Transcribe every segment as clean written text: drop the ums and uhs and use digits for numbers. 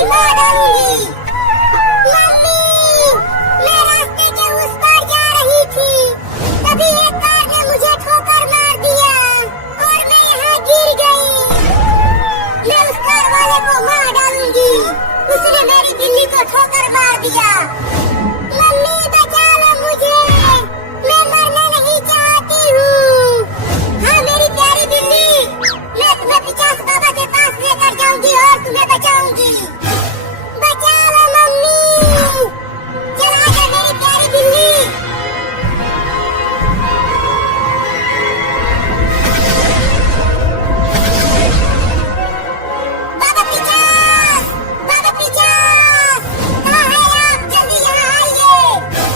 तेरी माँ डालूंगी। मम्मी, मैं रास्ते के उस पार जा रही थी, तभी एक कार ने मुझे ठोकर मार दिया और मैं यहाँ गिर गई। मैं उस कार वाले को मार डालूंगी, उसने मेरी बिल्ली को ठोकर मार दिया। मम्मी बचा लो मुझे, मैं मरना नहीं चाहती हूँ। हाँ मेरी प्यारी बिल्ली, मैं तुम्हें पिचास बाबा के पास लेकर जाऊंगी और तुम्हें बचाऊंगी। बचा लो मम्मी, चला जा मेरी प्यारी बिल्ली। बाबा पिचास, बाबा पिचास, कहाँ है आप? जल्दी यहाँ आइए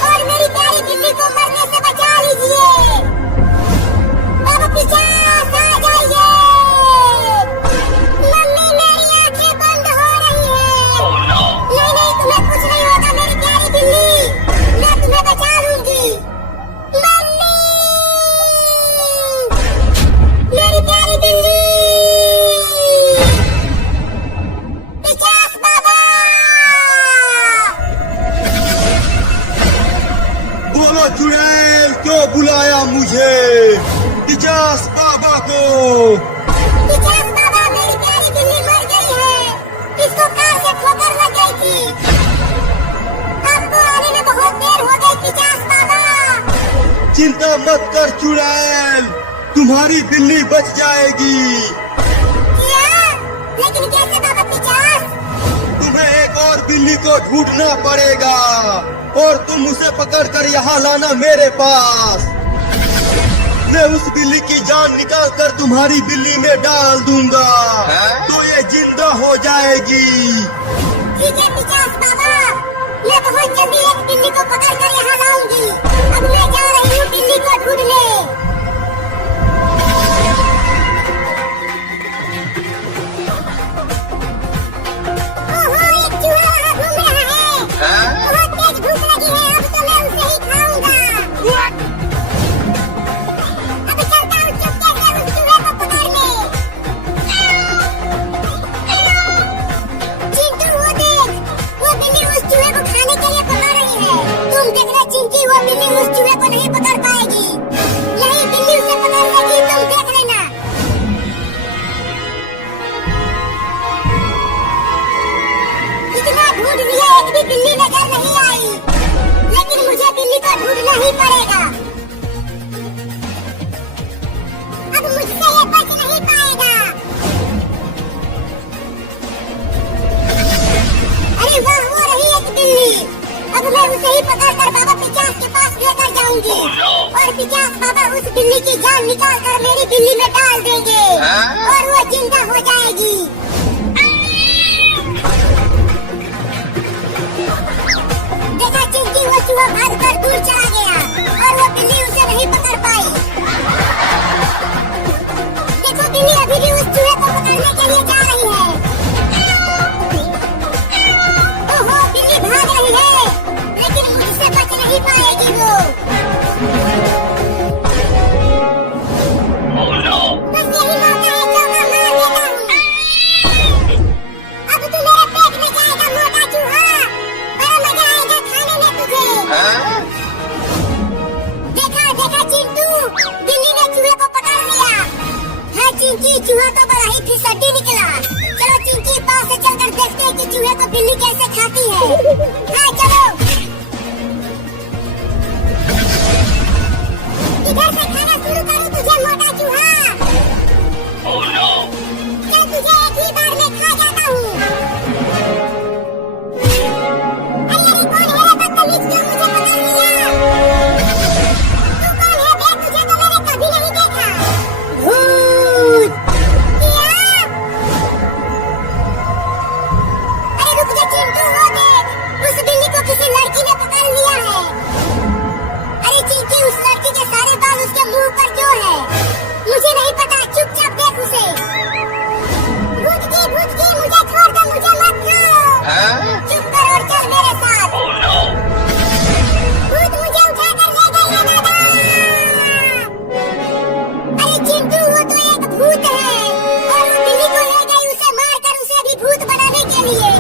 और मेरी प्यारी बिल्ली को मरने से बचा लीजिए। बाबा पिचास आ जाइए। मम्मी मेरी आंखें बंद हो रही हैं। नहीं नहीं, तुम्हें कुछ नहीं होगा मेरी प्यारी बिल्ली, मैं तुम्हें बचा लूंगी। मम्मी, मेरी प्यारी बिल्ली। पिचास बाबा, बोलो चुड़ैल, क्यों बुलाया मुझे? पिचास बाबा को। पिचास बाबा, मेरी प्यारी बिल्ली मर गई है, इसको कार से ठोकर लग गई थी। आपको आने में बहुत देर हो गई पिचास बाबा। चिंता मत कर चुड़ैल, तुम्हारी बिल्ली बच जाएगी। क्या? लेकिन कैसे बाबा पिचास? तुम्हें एक और बिल्ली को ढूंढना पड़ेगा और तुम उसे पकड़कर यहाँ लाना मेरे पास। मैं उस बिल्ली की जान निकाल कर तुम्हारी बिल्ली में डाल दूंगा तो ये जिंदा हो जाएगी। ठीक है पिचास बाबा, मैं बहुत जल्दी एक बिल्ली को पकड़ कर यहाँ लाऊंगी। अब मैं जा रही हूँ बिल्ली को ढूंढने। ओहो, एक चूहा वहाँ घूम रहा है। बहुत तेज भूख लगी है, अब तो मैं उसे ही खाऊंगा। अब चलता हूँ चुपके से उस चूहे को पकड़ने। चिंटू वो देख, वो बिल्ली उस चूहे को खाने के लिए पकड़ रही है। तुम देखना चिंटी, वो बिल्ली उस चूहे को नहीं पकड़ पाएगी। यही बिल्ली उसे पकड़ लेगी, तुम देख लेना। इतना ढूंढ लिया, एक भी बिल्ली नजर नहीं आई, लेकिन मुझे बिल्ली को ढूंढना ही पड़ेगा। अब मुझसे ये बच नहीं पाएगा। अरे वाह, वो रही एक बिल्ली। अब मैं उसे ही पकड़कर बाबा पिचास के पास लेकर जाऊंगी और पिचास बाबा उस बिल्ली की जान निकाल कर मेरी बिल्ली में डाल देंगे और वो जिंदा हो जाएगी। देखा चिंटी, वो चूहा भागकर दूर चला गया और वो बिल्ली उसे नहीं पकड़ पाई। देखो बिल्ली अभी भी उस चूहे को पकड़ने के लिए जा रही है। ओहो, बिल्ली भाग रही है, लेकिन मुझसे बच नहीं पाएगी वो। बस यही मौका है, चौका मार देता हूँ। अब तू मेरे पेट में जाएगा मोटा चूहा, बड़ा मजा आएगा खाने में तुझे। देखा देखा चिंटू, बिल्ली ने चूहे को पकड़ लिया। हाँ चिंटी, चूहा तो बड़ा ही फिसड्डी निकला। चलो चिंटी, पास से चलकर देखते हैं कि चूहे को बिल्ली कैसे खाती है। हाँ चलो, इधर से खाना शुरू करो तुझे मोटा चूहा। चल तुझे एक ही बार में खा जाता हूँ। अरे कौन है रे बदतमीज, क्यों मुझे पकड़ लिया? तू कौन है बे? तुझे तो मैंने कभी नहीं देखा। भूत। क्या? अरे रुक जा चिंटू, वो देख, उस बिल्ली को किसी लड़की ने पकड़ लिया है। अरे चिंटी, उस लड़की के सारे बाल उसके मुंह पर क्यों है? मुझे नहीं पता, चुपचाप देख उसे। भूत की, मुझे छोड़ दो, मुझे मत खाओ। चुप कर और चल मेरे साथ। भूत मुझे उठा कर ले गई है दादा। अरे चिंटू, वो तो एक भूत है और वो बिल्ली को ले गई उसे मार कर, उसे भी भूत बनाने के लिए।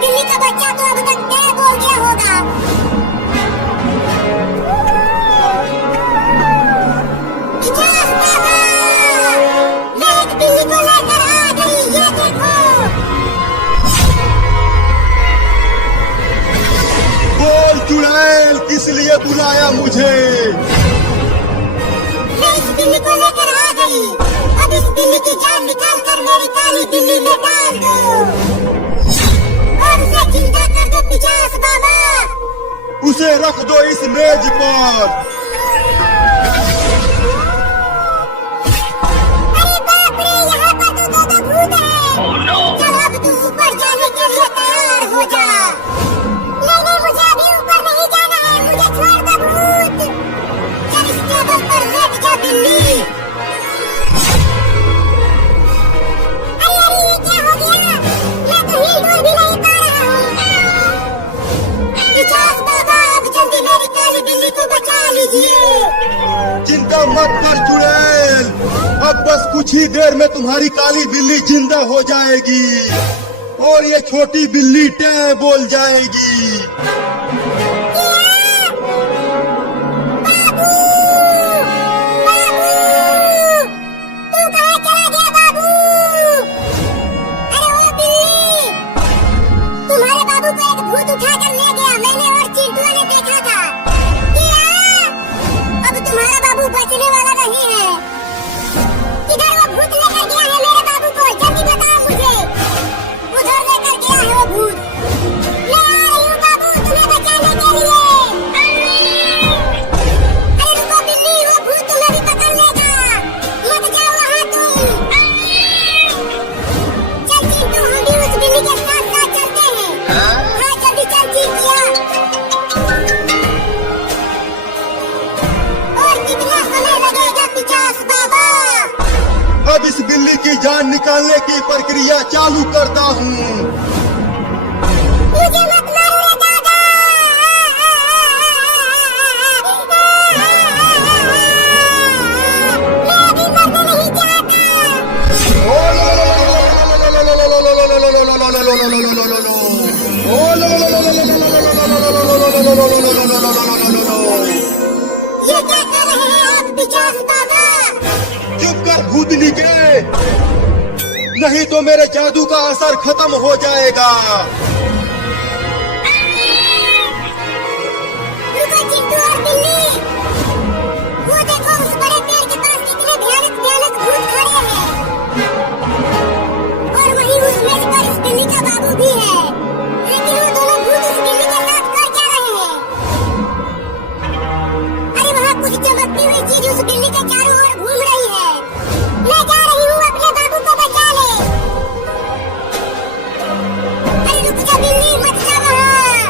बिल्ली का बच्चा तो अब तक क्या बोल गया होगा। पिचास बाबा, मैं एक बिल्ली को लेकर आ गई, ये देखो। बोल चुड़ैल, किस लिए बुलाया मुझे? मैं इस बिल्ली को लेकर आ गई, अब इस बिल्ली की जान निकाल कर मेरी काली बिल्ली में डाल दो और उसे जिंदा कर दो पिचास बाबा। उसे रख दो इस मेज पर। अरे बाप रे, यहाँ पर तो दो भूत हैं। चल अब तू ऊपर जाने के लिए तैयार हो जा। नहीं, मुझे अभी ऊपर नहीं जाना है, मुझे छोड़ दो भूत। चल इस टेबल पर बैठ जा बिल्ली। अरे ये क्या हो गया? मैं तो हिल डुल भी नहीं पा रहा हूँ। पिचास बाबा, अब जल्दी मेरी काली बिल्ली को बचा लीजिए। चिंता मत कर चुड़ैल, अब बस कुछ ही देर में तुम्हारी काली बिल्ली जिंदा हो जाएगी और ये छोटी बिल्ली टे बोल जाएगी। बाबू, बाबू, तू कहाँ चला गया बाबू? अरे वो बिल्ली, तुम्हारे बाबू को एक भूत उठाकर ले गया, मैंने और चिंटुआ ने देखा था। क्या? अब तुम्हारा बाबू बचने वाला नहीं है। किधर वो भूत लेकर गया है मेरे बाबू को? जल्दी बताओ मुझे। उधर लेकर गया है वो भूत। मैं आ रही हूँ बाबू, तुम्हें बचाने के लिए। अरे रुको बिल्ली, वो भूत तुम्हें भी पकड़ लेगा, मत जाओ वहाँ तुम। चल चिंटू, हम भी उस बिल्ली के साथ साथ चलते हैं। हाँ जल्दी चल चिंटिया। और कितना समय लगेगा पिचास बाबा? अब इस बिल्ली की जान निकालने की प्रक्रिया चालू करता हूँ। मुझे मत मारो रे दादा। मैं अभी मरना नहीं चाहता। ये क्या कर रहे हैं आप पिचास बाबा? चुप कर भूतनी के, नहीं तो मेरे जादू का असर खत्म हो जाएगा। रुको चिंटू और बिल्ली, वो देखो उस बड़े पेड़ के पास कितने भयानक भयानक भूत खड़े हैं। और वहीं उस मेज पर इस बिल्ली का बाबू भी है। लेकिन वो दोनों भूत उस बिल्ली के साथ कर क्या रहे हैं? अरे वहाँ कुछ चमकती हुई चीज उस बिल्ली के चारों ओर घूम रही है। मैं जा रही हूँ, अपने बाबू को बचा ले। अरे रुक जा बिल्ली, मत जा वहाँ।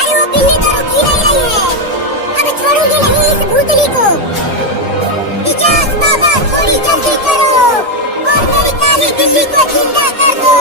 अरे वो बिल्ली तो रुक ही नहीं रही है, अब छोड़ूंगी नहीं इस भूतनी को। पिचास बाबा, थोड़ी जल्दी करो और मेरी काली बिल्ली को जिंदा कर दो।